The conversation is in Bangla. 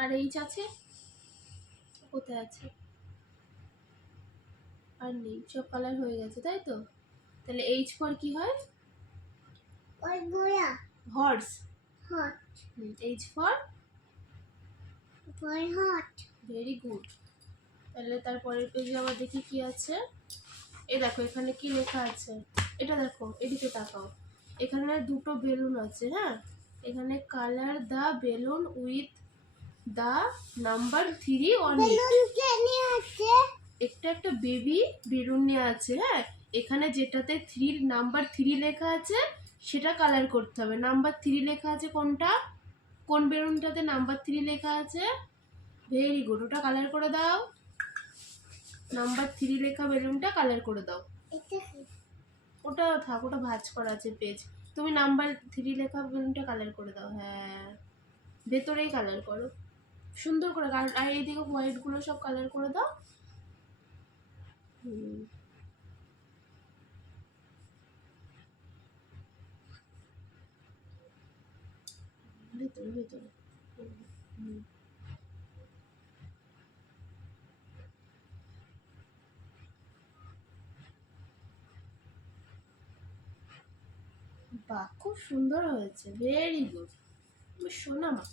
আর এইচ আছে? কোথায় আছে? আর নেই, সব কালার হয়ে গেছে তাই তো। তাহলে এইচ ফর কি হয়? Horse. H for hot. Very good. তাহলে তারপরের পেজে আবার দেখি কি আছে। এই দেখো এখানে কি লেখা আছে, এটা দেখো, এদিকে তাকাও। এখানে দুটো বেলুন আছে, হ্যাঁ। এখানে colour the balloon with the number 3 on it. একটা বেবি বেলুন নিয়ে আছে, হ্যাঁ। এখানে যেটাতে নাম্বার 3 লেখা আছে সেটা কালার করতে হবে। নাম্বার 3 লেখা আছে কোনটা? কোন বেলুনটাতে নাম্বার 3 লেখা আছে? ভেরি গুড, ওটা কালার করে দাও। নাম্বার 3 লেখা বেলুনটা কালার করে দাও। ওটা থাক, ওটা ভাঁজ করা আছে পেজ। তুমি নাম্বার 3 লেখা বেলুনটা কালার করে দাও। হ্যাঁ, ভেতরেই কালার করো সুন্দর করে। আর এইদিকে হোয়াইট গুলো সব কালার করে দাও। ভেতরে ভেতরে। বাহ, খুব সুন্দর হয়েছে, ভেরি গুড। সোনা মা।